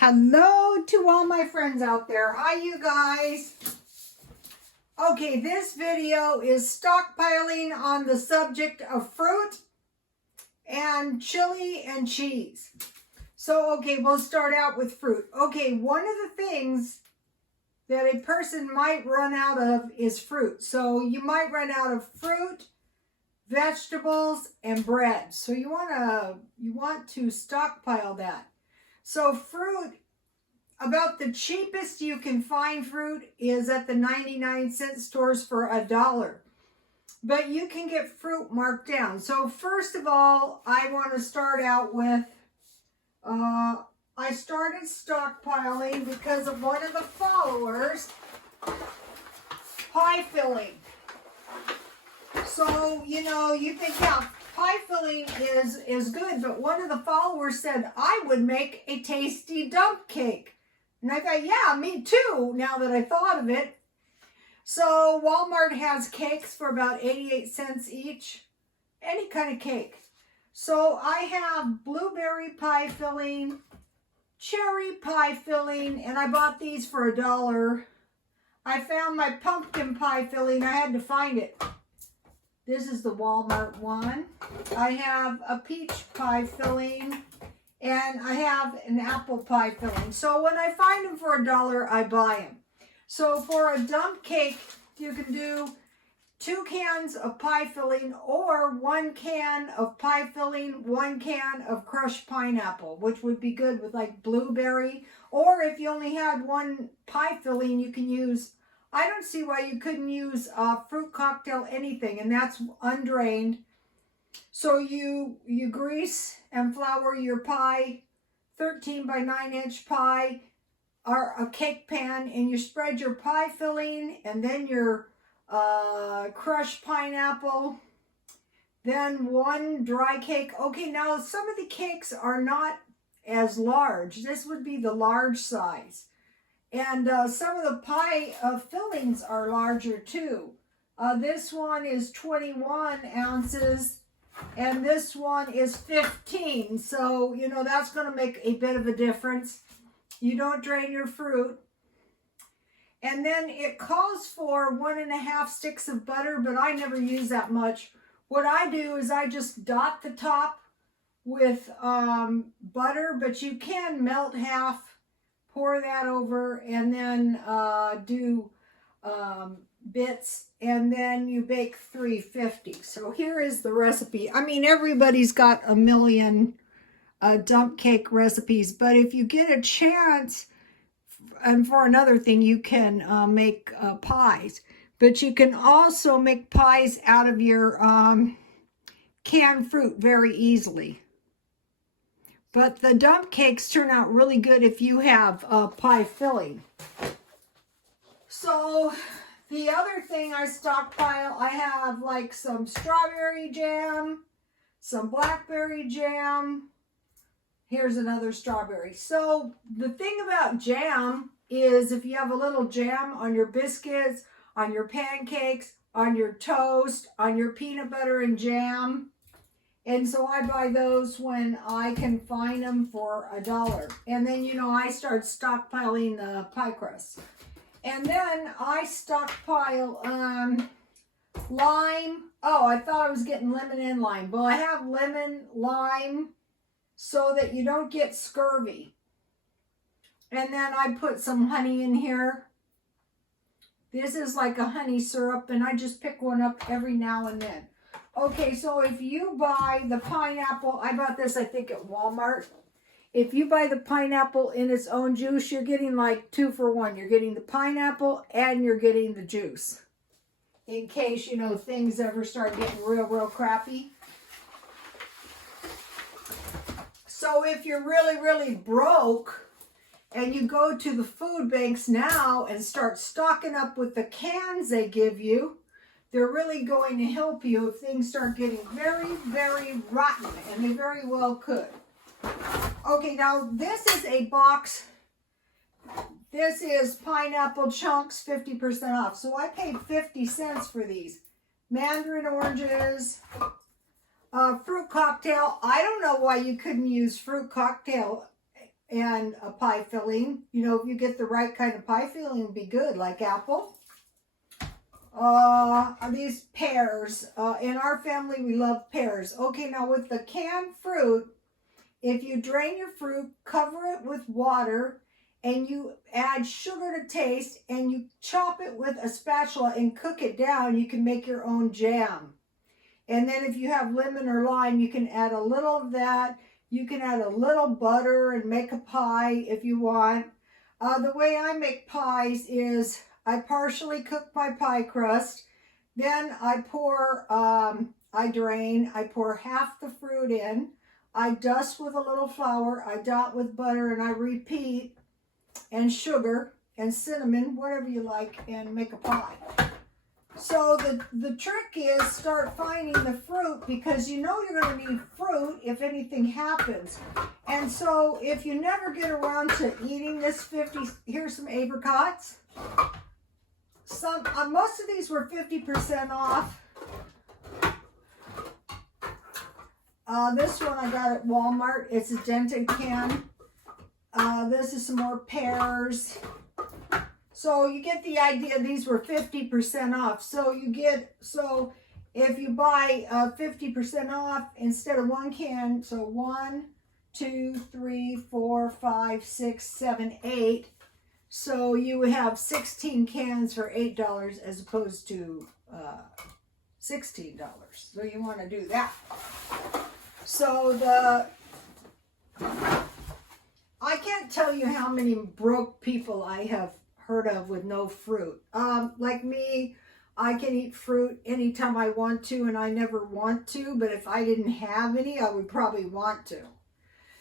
Hello to all my friends out there. Hi, you guys. Okay, this video is stockpiling on the subject of fruit and chili and cheese. So, okay, we'll start out with fruit. Okay, one of the things that a person might run out of is fruit. So you might run out of fruit, vegetables, and bread. So you want to stockpile that. So fruit, about the cheapest you can find fruit is at the 99-cent stores for $1. But you can get fruit marked down. So first of all, I want to start out with, I started stockpiling because of one of the followers, pie filling. So, you think, yeah, pie filling is good, but one of the followers said I would make a tasty dump cake. And I thought, yeah, me too, now that I thought of it. So Walmart has cakes for about 88 cents each, any kind of cake. So I have blueberry pie filling, cherry pie filling, and I bought these for $1. I found my pumpkin pie filling. I had to find it. This is the Walmart one. I have a peach pie filling, and I have an apple pie filling. So when I find them for $1, I buy them. So for a dump cake, you can do 2 cans of pie filling or 1 can of pie filling, 1 can of crushed pineapple, which would be good with like blueberry. Or if you only had 1 pie filling, you can use, I don't see why you couldn't use fruit cocktail anything, and that's undrained. So you grease and flour your pie, 13 by 9 inch pie, or a cake pan, and you spread your pie filling and then your crushed pineapple, then 1 dry cake. Okay, now some of the cakes are not as large. This would be the large size. And some of the pie fillings are larger too. This one is 21 ounces. And this one is 15. So, that's going to make a bit of a difference. You don't drain your fruit. And then it calls for 1.5 sticks of butter, but I never use that much. What I do is I just dot the top with butter, but you can melt half, pour that over, and then do bits, and then you bake 350. So here is the recipe. I mean, everybody's got a million dump cake recipes, but if you get a chance, and for another thing, you can make pies, but you can also make pies out of your canned fruit very easily. But the dump cakes turn out really good if you have pie filling. So the other thing I stockpile, I have like some strawberry jam, some blackberry jam. Here's another strawberry. So the thing about jam is if you have a little jam on your biscuits, on your pancakes, on your toast, on your peanut butter and jam. And so I buy those when I can find them for $1. And then, I start stockpiling the pie crusts. And then I stockpile lime. Oh, I thought I was getting lemon and lime. Well, I have lemon, lime, so that you don't get scurvy. And then I put some honey in here. This is like a honey syrup, and I just pick one up every now and then. Okay, so if you buy the pineapple, I bought this, I think, at Walmart. If you buy the pineapple in its own juice, you're getting like 2 for 1. You're getting the pineapple and you're getting the juice. In case, things ever start getting real crappy. So if you're really broke and you go to the food banks now and start stocking up with the cans they give you, they're really going to help you if things start getting very rotten, and they very well could. Okay, now this is a box. This is pineapple chunks, 50% off. So I paid 50 cents for these. Mandarin oranges, fruit cocktail. I don't know why you couldn't use fruit cocktail and a pie filling. You know, if you get the right kind of pie filling, it'll be good, like apple. These pears. In our family, we love pears. Okay, now with the canned fruit, if you drain your fruit, cover it with water, and you add sugar to taste, and you chop it with a spatula and cook it down, you can make your own jam. And then if you have lemon or lime, you can add a little of that. You can add a little butter and make a pie if you want. The way I make pies is I partially cook my pie crust. Then I drain, I pour half the fruit in. I dust with a little flour, I dot with butter, and I repeat, and sugar and cinnamon, whatever you like, and make a pie. So the trick is start finding the fruit, because you know you're going to need fruit if anything happens. And so if you never get around to eating this 50, here's some apricots. Most of these were 50% off. This one I got at Walmart. It's a dented can. This is some more pears. So you get the idea. These were 50% off. So if you buy 50% off instead of one can, so 1, 2, 3, 4, 5, 6, 7, 8. So you have 16 cans for $8 as opposed to $16. So you want to do that. So I can't tell you how many broke people I have heard of with no fruit. Like me, I can eat fruit anytime I want to, and I never want to, but if I didn't have any, I would probably want to.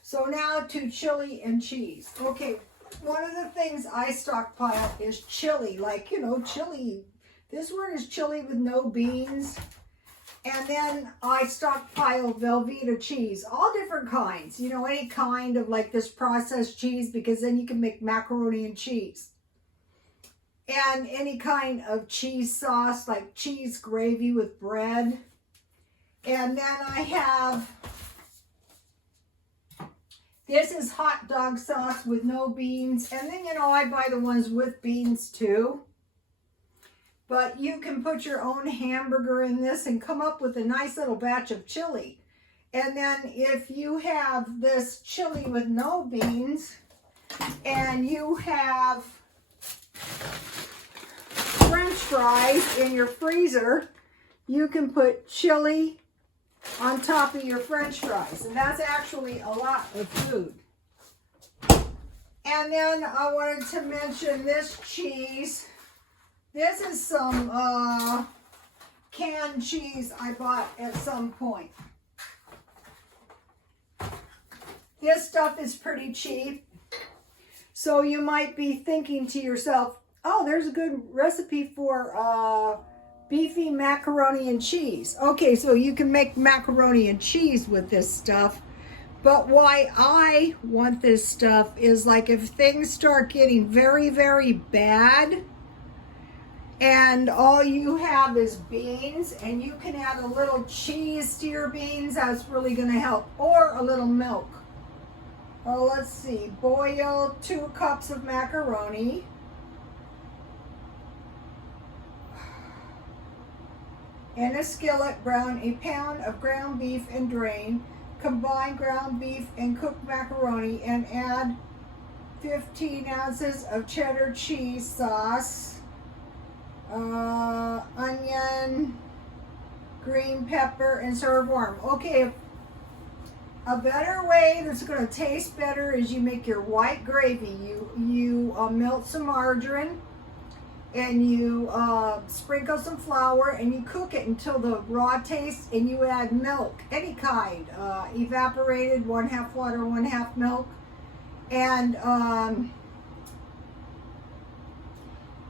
So now to chili and cheese. Okay, one of the things I stockpile is chili, like, you know, chili. This one is chili with no beans. And then I stockpile Velveeta cheese, all different kinds, you know, any kind of like this processed cheese, because then you can make macaroni and cheese. And any kind of cheese sauce, like cheese gravy with bread. And then I have, this is hot dog sauce with no beans. And then, you know, I buy the ones with beans too. But you can put your own hamburger in this and come up with a nice little batch of chili. And then if you have this chili with no beans and you have French fries in your freezer, you can put chili on top of your French fries. And that's actually a lot of food. And then I wanted to mention this cheese. This is some canned cheese I bought at some point. This stuff is pretty cheap. So you might be thinking to yourself, oh, there's a good recipe for beefy macaroni and cheese. Okay, so you can make macaroni and cheese with this stuff. But why I want this stuff is like if things start getting very, very bad, and all you have is beans, and you can add a little cheese to your beans, that's really going to help, or a little milk. Oh, let's see, boil 2 cups of macaroni. In a skillet, brown a pound of ground beef and drain. Combine ground beef and cooked macaroni and add 15 ounces of cheddar cheese sauce. Onion, green pepper, and serve warm. Okay, a better way that's going to taste better is you make your white gravy. You melt some margarine, and you sprinkle some flour, and you cook it until the raw taste, and you add milk, any kind, evaporated, 1/2 water, 1/2 milk, and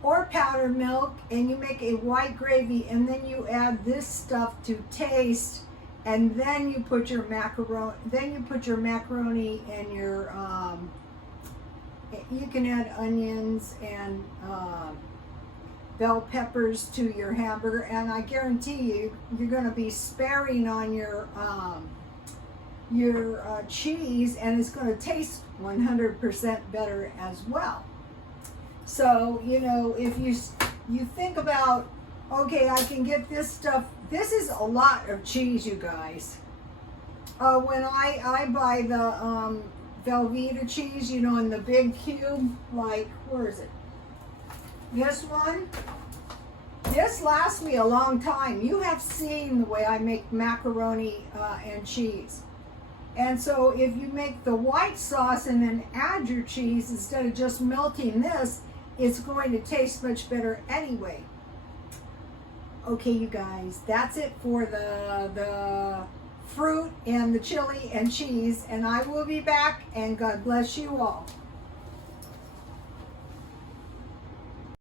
or powdered milk, and you make a white gravy, and then you add this stuff to taste, and then you put your macaroni. And your you can add onions and bell peppers to your hamburger, and I guarantee you, you're going to be sparing on your cheese, and it's going to taste 100% better as well. So, you know, if you think about, okay, I can get this stuff. This is a lot of cheese, you guys. When I buy the Velveeta cheese, you know, in the big cube, like, where is it? This one. This lasts me a long time. You have seen the way I make macaroni and cheese. And so if you make the white sauce and then add your cheese instead of just melting this, it's going to taste much better anyway. Okay, you guys, that's it for the fruit and the chili and cheese, and I will be back, and God bless you all.